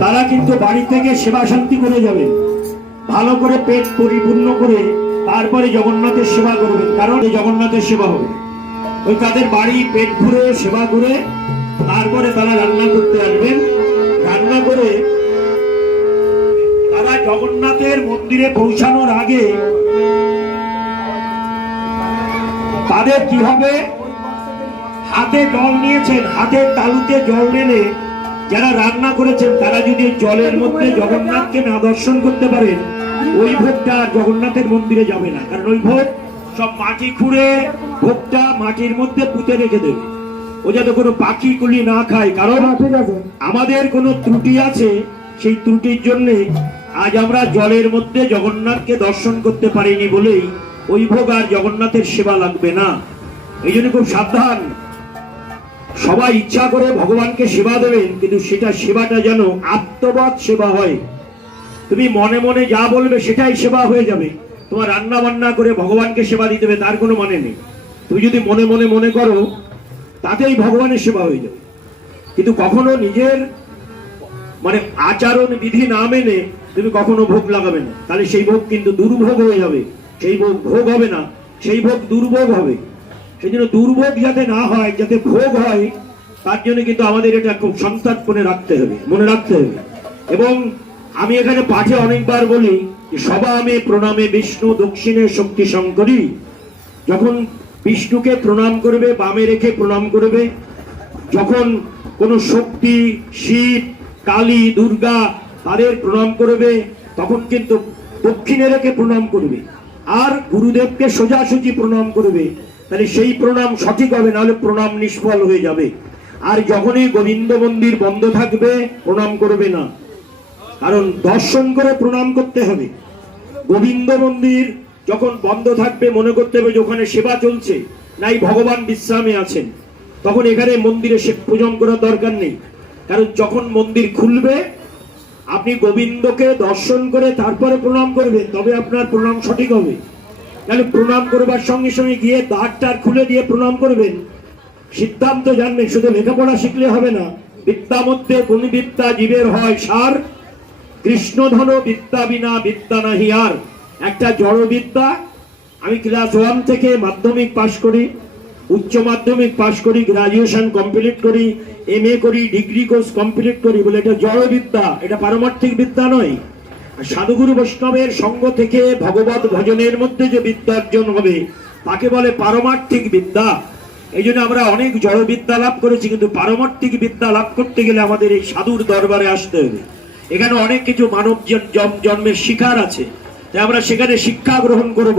তারা কিন্তু বাড়ি থেকে সেবা শান্তি করে যাবেন, ভালো করে পেট পরিপূর্ণ করে তারপরে জগন্নাথের সেবা করবেন, কারণ জগন্নাথের সেবা হবে। ওই তাদের বাড়ি পেট ভরে সেবা করে তারপরে তারা রান্না করতে আসবেন। রান্না করে তারা জগন্নাথের মন্দিরে পৌঁছানোর আগে তাদের কি হবে, হাতে জল নিয়েছেন, হাতের তালুতে জল ঢেলে যারা রান্না করেছেন তারা যদি জলের মধ্যে জগন্নাথকে না দর্শন করতে পারেন, ওই ভোগটা জগন্নাথের মন্দিরে যাবে না। কারণ ওই ভোগ সব মাটি খুঁড়ে ভোগটা মাটির মধ্যে পুঁতে রেখে দেবে, ও যাতে কোনো পাখি কুলি না খায়। কারণ আমাদের কোনো ত্রুটি আছে, সেই ত্রুটির জন্য আজ আমরা জলের মধ্যে জগন্নাথকে দর্শন করতে পারিনি বলেই ওই ভোগ আর জগন্নাথের সেবা লাগবে না। এই জন্য খুব সাবধান, সবাই ইচ্ছা করে ভগবানকে সেবা দেবেন, কিন্তু সেটা সেবাটা যেন আত্মবৎ সেবা হয়। তুমি মনে মনে যা বলবে সেটাই সেবা হয়ে যাবে। তোমার রান্না বান্না করে ভগবানকে সেবা দিতে হবে তার কোনো মানে নেই। তুমি যদি মনে মনে মনে করো তাতেই ভগবানের সেবা হয়ে যাবে, কিন্তু কখনো নিজের মানে আচরণ বিধি না মেনে তুমি কখনো ভোগ লাগাবে না, তাহলে সেই ভোগ কিন্তু দুর্ভোগ হয়ে যাবে। সেই ভোগ ভোগ হবে না, সেই ভোগ দুর্ভোগ হবে। সেই জন্য দুর্ভোগ যাতে না হয়, যাতে ভোগ হয়, তার জন্য কিন্তু আমাদের এটা খুব সংস্থাপনে রাখতে হবে, মনে রাখতে হবে। এবং আমি এখানে পাঠে অনেকবার বলি যে সবামে প্রণামে বিষ্ণু দক্ষিণে শক্তি শঙ্করী। যখন বিষ্ণুকে প্রণাম করবে বামে রেখে প্রণাম করবে, যখন কোন শক্তি শিব কালী দুর্গা তাদের প্রণাম করবে তখন কিন্তু দক্ষিণে রেখে প্রণাম করবে, আর গুরুদেবকে সোজাসুজি প্রণাম করবে, তাহলে সেই প্রণাম সঠিক হবে, নাহলে প্রণাম নিষ্ফল হয়ে যাবে। আর যখনই গোবিন্দ মন্দির বন্ধ থাকবে প্রণাম করবে না, কারণ দর্শন করে প্রণাম করতে হবে। গোবিন্দ মন্দির যখন বন্ধ থাকবে মনে করতে হবে যে ওখানে সেবা চলছে, নাই ভগবান বিশ্রামে আছেন, তখন এখানে মন্দিরে পূজন করার দরকার নেই। কারণ যখন মন্দির খুলবে আপনি গোবিন্দকে দর্শন করে তারপরে প্রণাম করবেন, তবে আপনার প্রণাম সঠিক হবে। তাহলে প্রণাম করবার সঙ্গে সঙ্গে গিয়ে দ্বারটার খুলে দিয়ে প্রণাম করবেন, সিদ্ধান্ত জানবেন। শুধু লেখাপড়া শিখলে হবে না, বিদ্যা মধ্যে কোন বিদ্যা জীবের হয় সার, কৃষ্ণধন বিদ্যা বিনা বিদ্যা নাহি আর। একটা জড় বিদ্যা, আমি ক্লাস 1 থেকে মাধ্যমিক পাশ করি, উচ্চ মাধ্যমিক পাশ করি, গ্রাজুয়েশন কমপ্লিট করি, MA করি, ডিগ্রি কোর্স কমপ্লিট করি, বলে এটা জড় বিদ্যা, এটা পারমার্থিক বিদ্যা নয়। সাধুগুরু বৈষ্ণবের সঙ্গ থেকে ভগবত ভজনের মধ্যে যে বিদ্যা অর্জন হবে তাকে বলে পারমার্থিক বিদ্যা। এই জন্য আমরা অনেক জড় বিদ্যা লাভ করেছি, কিন্তু পারমার্থিক বিদ্যা লাভ করতে গেলে আমাদের এই সাধুর দরবারে আসতে হবে। এখানে অনেক কিছু মানব জন্মের শিকার আছে, তাই আমরা সেখানে শিক্ষা গ্রহণ করব,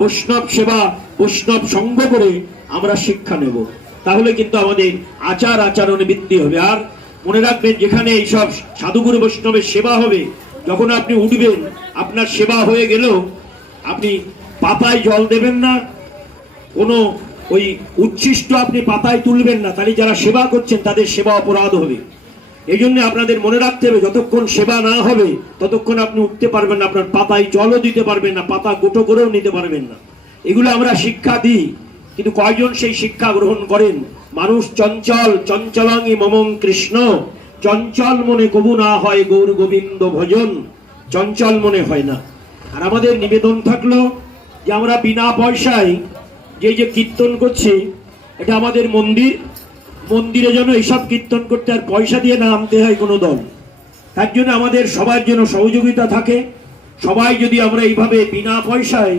বৈষ্ণব সেবা বৈষ্ণব সঙ্গ করে আমরা শিক্ষা নেব, তাহলে কিন্তু আমাদের আচার আচরণে বৃদ্ধি হবে। আর মনে রাখবেন, যেখানে এইসব সাধুগুরু বৈষ্ণবের সেবা হবে, যখন আপনি উঠবেন আপনার সেবা হয়ে গেলেও আপনি পাতায় জল দেবেন না, কোনো ওই উচ্ছিষ্ট আপনি পাতায় তুলবেন না, তাহলে যারা সেবা করছেন তাদের সেবা অপরাধ হবে। এই জন্য আপনাদের মনে রাখতে হবে, যতক্ষণ সেবা না হবে ততক্ষণ আপনি উঠতে পারবেন না, আপনার পাতায় জলও দিতে পারবেন না, পাতা গোটো করেও নিতে পারবেন না। এগুলো আমরা শিক্ষা দিই, কিন্তু কয়জন সেই শিক্ষা গ্রহণ করেন? মানুষ চঞ্চল, চঞ্চলাঙ্গি মমং কৃষ্ণ, চঞ্চল মনে কবু না হয় গৌর গোবিন্দ ভজন, চঞ্চল মনে হয় না। আর আমাদের নিবেদন থাকলো যে আমরা বিনা পয়সায় যে কীর্তন করছি, এটা আমাদের মন্দির, মন্দিরে যেন এইসব কীর্তন করতে আর পয়সা দিয়ে না আনতে হয় কোনো দল। তার জন্য আমাদের সবার যেন সহযোগিতা থাকে। সবাই যদি আমরা এইভাবে বিনা পয়সায়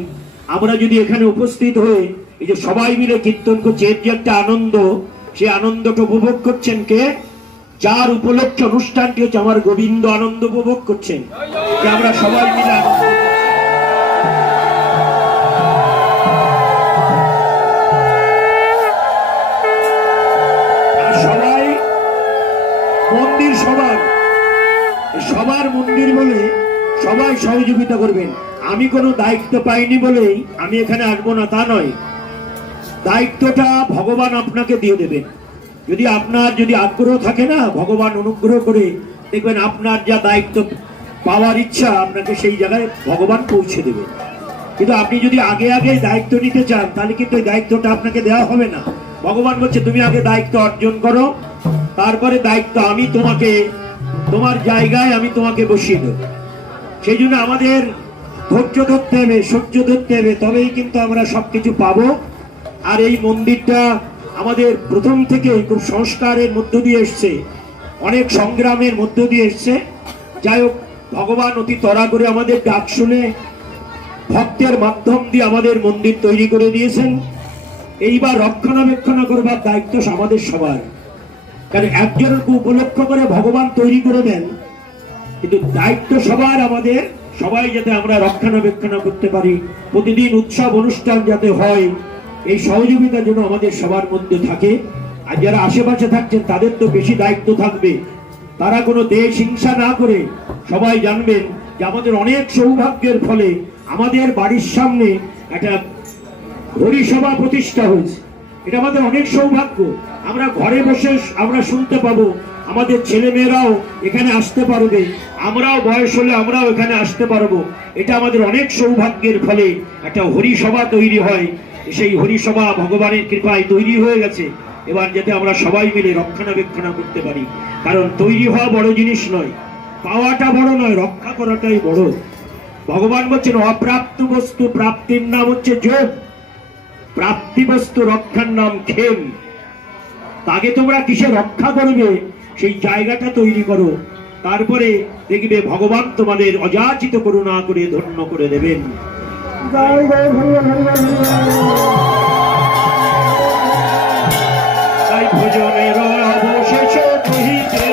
আমরা যদি এখানে উপস্থিত হয়ে এই যে সবাই মিলে কীর্তন করছে, এর যে একটা আনন্দ, সেই আনন্দটা উপভোগ করছেন কে? যার উপলক্ষে অনুষ্ঠানটি হচ্ছে আমার গোবিন্দ আনন্দ উপভোগ করছেন, যে আমরা সবাই মিলে সবাই মন্দির সবার মন্দির বলে সবাই সহযোগিতা করবেন। আমি কোনো দায়িত্ব পাইনি বলেই আমি এখানে আসবো না তা নয়, দায়িত্বটা ভগবান আপনাকে দিয়ে দেবেন। যদি আপনার যদি আগ্রহ থাকে না, ভগবান অনুগ্রহ করে দেখবেন আপনার যা দায়িত্ব পাওয়ার ইচ্ছা আপনাকে সেই জায়গায় ভগবান পৌঁছে দেবে। কিন্তু আপনি যদি আগে আগে দায়িত্ব নিতে চান তাহলে কিন্তু এই দায়িত্বটা আপনাকে দেওয়া হবে না। ভগবান বলছে তুমি আগে দায়িত্ব অর্জন করো, তারপরে দায়িত্ব আমি তোমাকে তোমার জায়গায় আমি তোমাকে বসিয়ে দেব। সেই জন্য আমাদের ধৈর্য ধরতে হবে, সহ্য ধরতে হবে, তবেই কিন্তু আমরা সবকিছু পাবো। আর এই মন্দিরটা আমাদের প্রথম থেকে খুব সংস্কারের মধ্য দিয়ে এসছে, অনেক সংগ্রামের মধ্য দিয়ে এসছে। যাই হোক, ভগবান অতি তড়া করে আমাদের ডাক শুনে ভক্তের মাধ্যম দিয়ে আমাদের মন্দির তৈরি করে দিয়েছেন। এইবার রক্ষণাবেক্ষণ করবার দায়িত্ব আমাদের সবার। কারণ একজনকে উপলক্ষ করে ভগবান তৈরি করে দেন, কিন্তু দায়িত্ব সবার আমাদের, সবাই যাতে আমরা রক্ষণাবেক্ষণ করতে পারি, প্রতিদিন উৎসব অনুষ্ঠান যাতে হয়, এই সহযোগিতা যেন আমাদের সবার মধ্যে থাকে। আর যারা আশেপাশে থাকছেন তাদের তো বেশি দায়িত্ব থাকবে, তারা কোনো দেশ হিংসা না করে সবাই জানবেন যে আমাদের অনেক সৌভাগ্যের ফলে আমাদের বাড়ির সামনে একটা হরিসভা প্রতিষ্ঠা হয়েছে। এটা আমাদের অনেক সৌভাগ্য। আমরা ঘরে বসে আমরা শুনতে পাবো, আমাদের ছেলে মেয়েরাও এখানে আসতে পারবে, আমরাও বয়স হলে আমরাও এখানে আসতে পারবো। এটা আমাদের অনেক সৌভাগ্যের ফলে একটা হরিসভা তৈরি হয়। সেই হরিসভা ভগবানের কৃপায় তৈরি হয়ে গেছে। এবার যাতে আমরা সবাই মিলে রক্ষণাবেক্ষণ করতে পারি। কারণ তৈরি হওয়া বড় জিনিস নয়, পাওয়াটা বড় নয়, রক্ষা করাটাই বড়। ভগবান বলছেন অপ্রাপ্ত বস্তু প্রাপ্তির নাম হচ্ছে যোগ, প্রাপ্তি বস্তু রক্ষার নাম ক্ষেম। আগে তোমরা কিসে রক্ষা করবে সেই জায়গাটা তৈরি করো, তারপরে দেখবে ভগবান তোমাদের অযাচিত করুণা করে ধন্য করে দেবেন। তাই ভোজনের অবশেষ কহিতে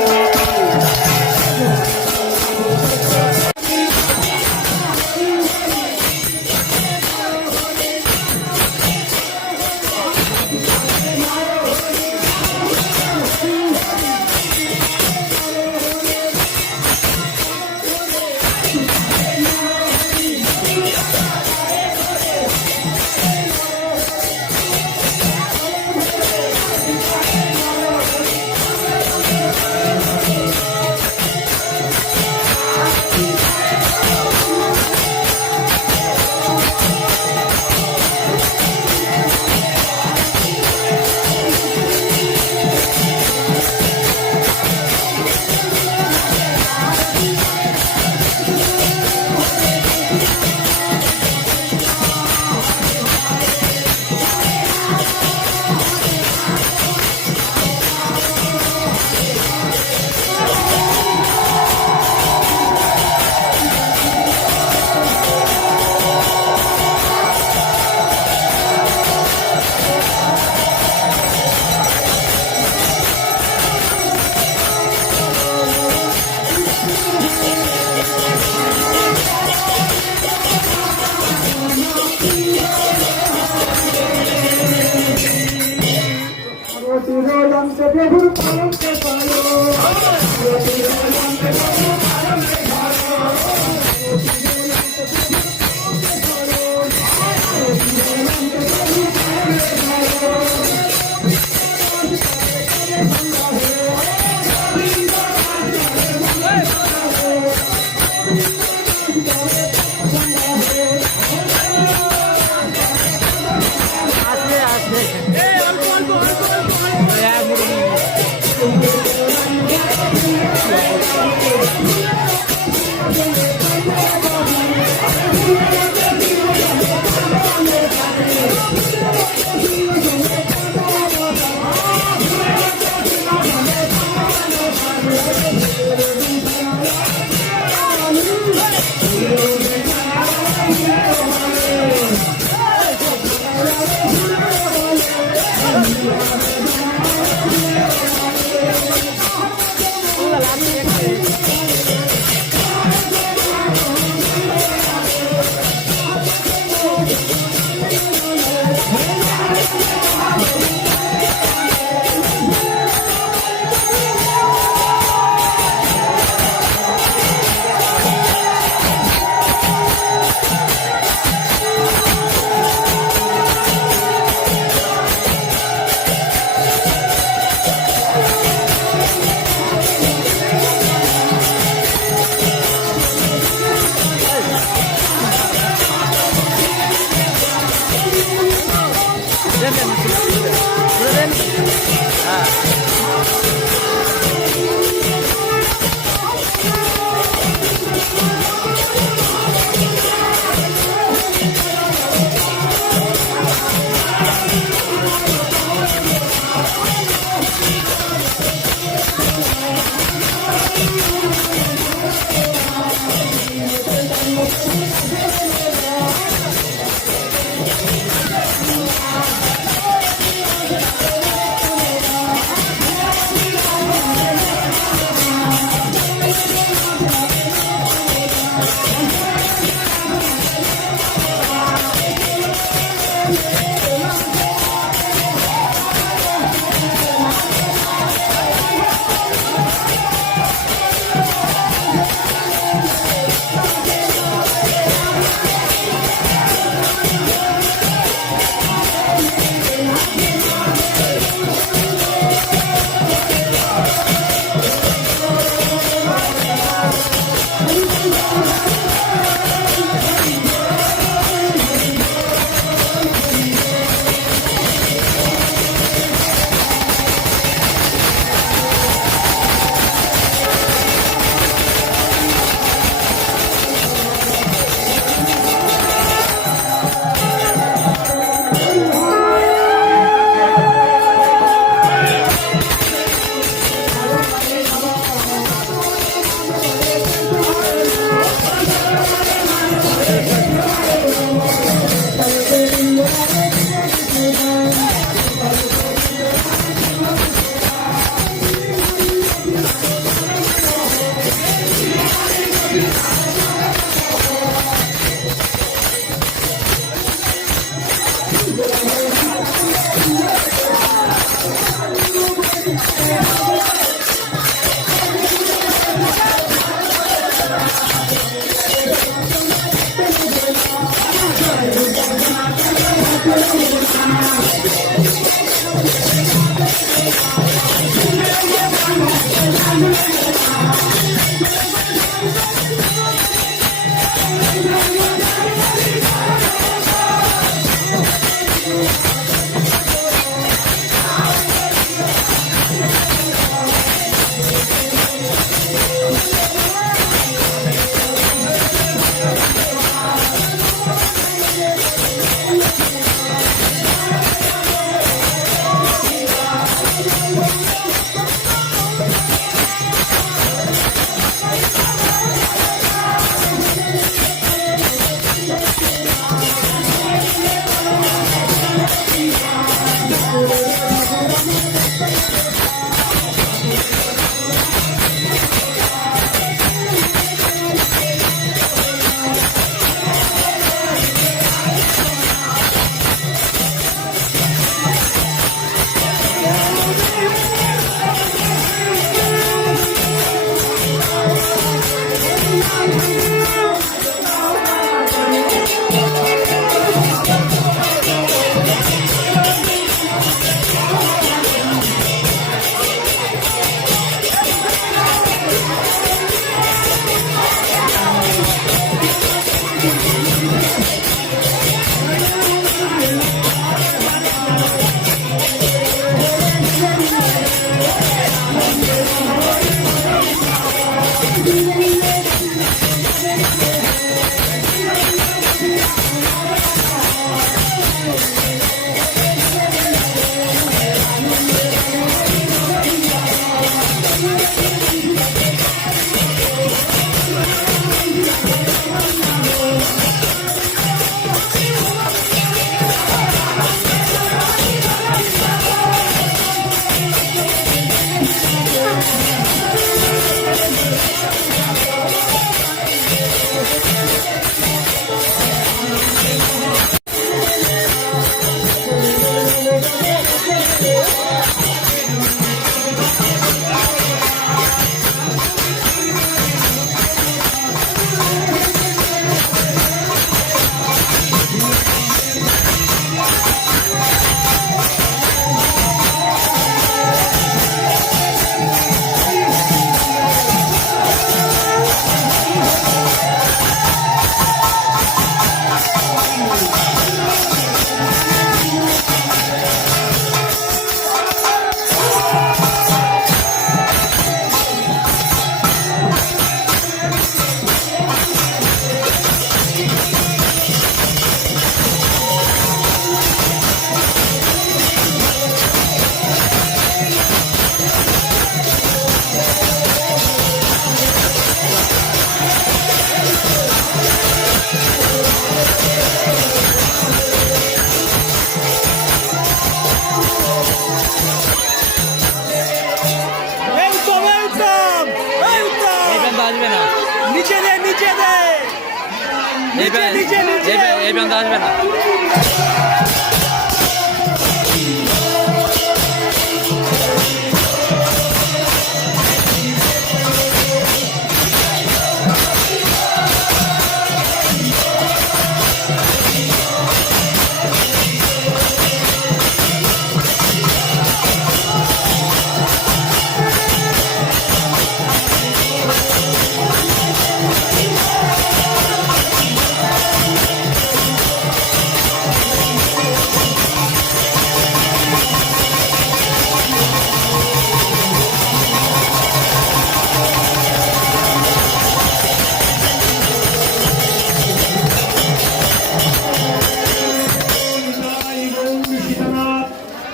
এই প্রান্ত আসবে না।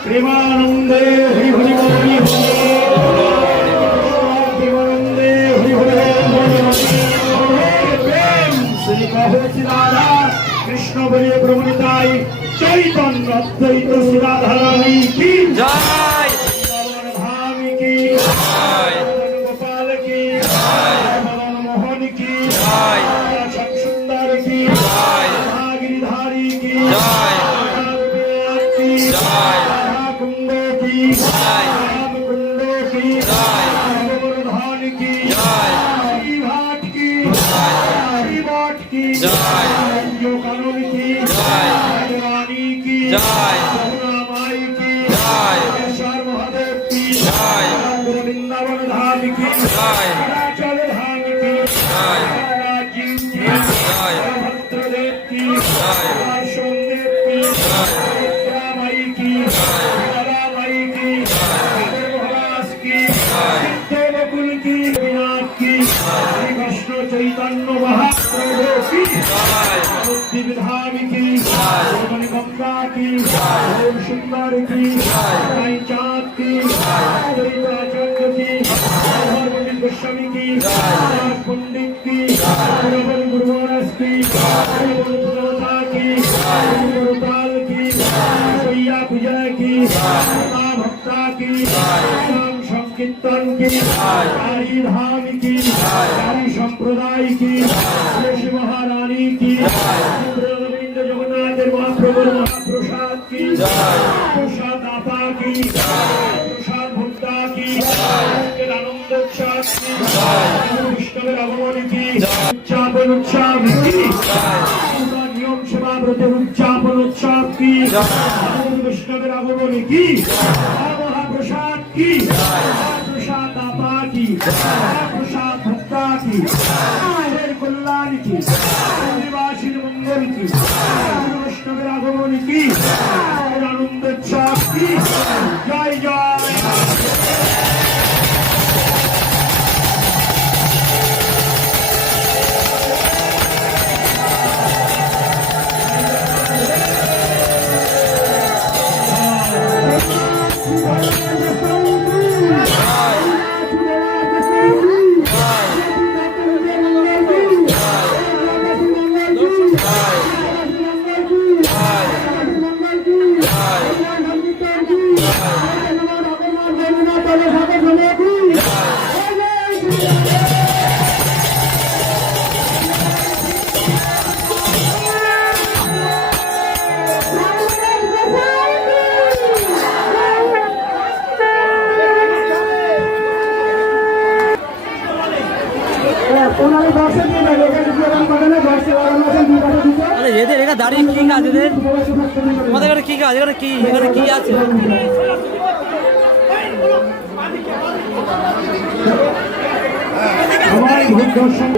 প্রেমানন্দে হরি হরি হরি প্রেমানন্দে হরি হরি প্রেম শ্রী রাধা কৃষ্ণ বলে প্রমণিতাই চৈতন্য অদ্বৈত শ্রী রাধা রানী কি জয়, ধাম কি জয়, গোপাল কি মদন মোহন কি জয়, শ্যাম সুন্দর কি জয়, গিরিধারী কি জয়, জয়, কুন্দ কি জয়, কুন্দ কি জয়, গোবর্ধন কি জয়, শ্রীভাট কি জয়, শ্রীমঠ কি জয়, কানন কি জয়, রানী কি জয়, মাই কি জয়, মহাদেব কি জয়, বৃন্দাবন ধাম কি জয় চল ধাম কি জয় রাজীব কি জয় ভদ্রদেব কি জয় সোমদেব কি জয় রামাই কি রামাই কি মহারাজ কি সিদ্ধবকুল কি বিনাথ কি শ্রী কৃষ্ণ চৈতন্য মহাপ্রভু কি জয় বিধান কি মণি গঙ্গা কি ওম সুন্দর কি সাই চাঁদ কি চরিত্রাচার্য কি ভগবতী গোস্বামী কি দাস পণ্ডিত কি গুরুবল গুরুবরস কি গুরুবল প্রদাতা কি গুরুপাল কি সৈয়া বিজয় কি ভক্তা কি নাম সংকীর্তন কি কালী ধাম কি কালী সম্প্রদায় কি তুলসী মহারানী কি রবীন্দ্র জগন্নাথের মহাপ্রভুর মহাপ্রসাদ কি প্রসাদ দাতা কি প্রসাদ ভোক্তা কি আনন্দ উৎসব কি বিষ্ণবের আগমন কি উদযাপন উৎসব কি নিয়ম সেবা ব্রতের উদযাপন উৎসব কি বৈষ্ণবের আগমন কি মহাপ্রসাদ কি মহাপ্রসাদ দাতা কি মহাপ্রসাদ ভক্তা কি কল্যাণ কি নিবাসীর মঙ্গল কি বৈষ্ণবের আগমন কি আনন্দ উৎসব কি জয় জয় আরে এদের এখানে দাঁড়িয়ে কি কাজ এদের তোমাদের এখানে কি কাজ এখানে কি আছে সবাই ভোট দর্শন